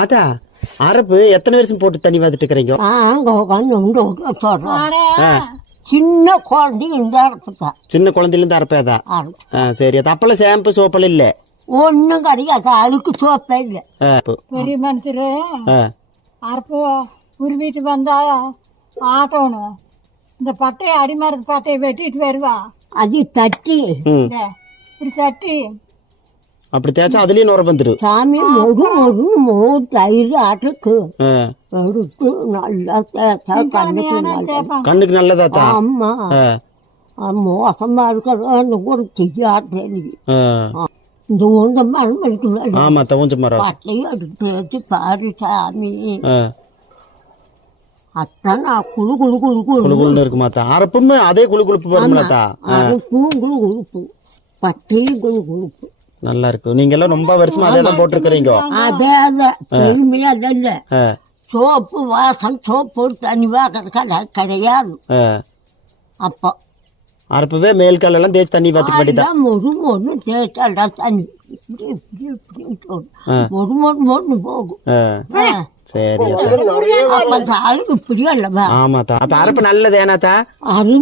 அதா அரப்பு எத்தனை வருஷம் போட்டு தண்ணி பார்த்துட்டு இருக்கிறீங்க? சின்ன குழந்தைங்க இந்த அரப்புதான். சின்ன குழந்தையில இருந்து அரப்பேதான். சரி, அது அப்பெல்லாம் ஷாம்பு சோப்பெல்லாம் இல்ல? ஒன்னும் கிடையாது, அழுக்கு சோப்பே இல்ல. பெரிய மனுஷரு அரப்பு உருவிட்டு வந்தா ஆட்டணும். இந்த பட்டையை அடிமரத்து பட்டையை வெட்டிட்டு வருவா. அது தட்டி இப்படி தட்டி அப்படி தேய்ச்சா அதுலயும் நுர வந்துடும். சாமி மொடு மொடு மோடு தயிர் ஆட்டுக்கு எடுத்து நல்லா தேய்ச்சா கண்ணுக்கு நல்லதாத்தா? ஆமா, மோசமா இருக்கிறது கூட செய்யாட்டேன். இந்த ஊந்த மரம் இருக்கு, ஆமா ஊஞ்ச மரம், பட்டையை எடுத்து வச்சு பாரு சாமி. அதான் நான் குழு குழு குழு குழு குழு இருக்குமாத்தா? அரப்புமே அதே குழு குழுப்பு வருமாத்தா? அரப்பும் குழு குழுப்பு, பட்டையும் குழு குழுப்பு நல்லா இருக்கு. நீங்க எல்லாம் ரொம்ப வருஷமா அதே தான் போட்டுருக்கீங்க? அதே பெருமையா இல்ல. சோப்பு வாசம் சோப்பு தண்ணி வாக்க கிடையாது. அப்போ அரப்பவே மேல் கால் எல்லாம் தேய்ச்சி தண்ணி பார்த்துக்க மாட்டேதான். மொறு மொறு தேய்ச்சாடா தண்ணி இப்படி இப்படி இப்படி மொறு மொறு மொறு போகும். சரி, அப்ப அழுகு இப்படியா இல்ல? ஆமாத்தா. அப்ப அரப்பு நல்லது ஏனாத்தா? அருமை.